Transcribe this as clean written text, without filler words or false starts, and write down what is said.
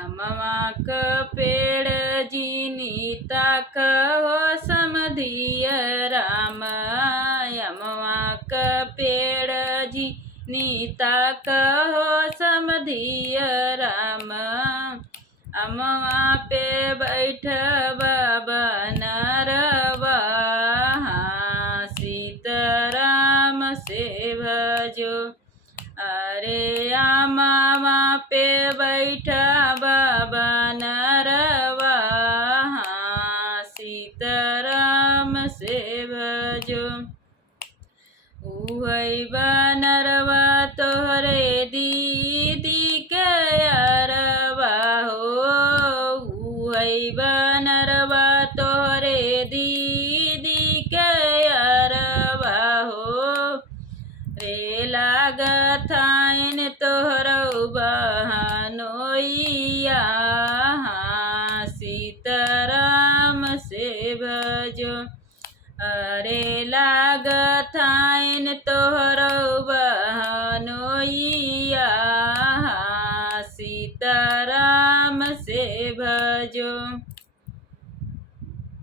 अमवा क पेड़ जीनी ताक हो समधिय राम। अमवा क पेड़ जीनी ताक हो समधिय राम। अमवा पे बैठ बाबा नरवा, सीताराम से भजो। अरे अमवा पे बैठा बाबा नरवा, सीताराम से भजो। उहई बनरवा तोहरे दीदी के अरवा हो। उहई बनरवा तोहरे दीदी के अरवा हो। रे लागथाइन तोहरौ बहनोइया, सीताराम से भजो। अरे लागथाइन तोहरौ बहनोइया, सीताराम से भजो।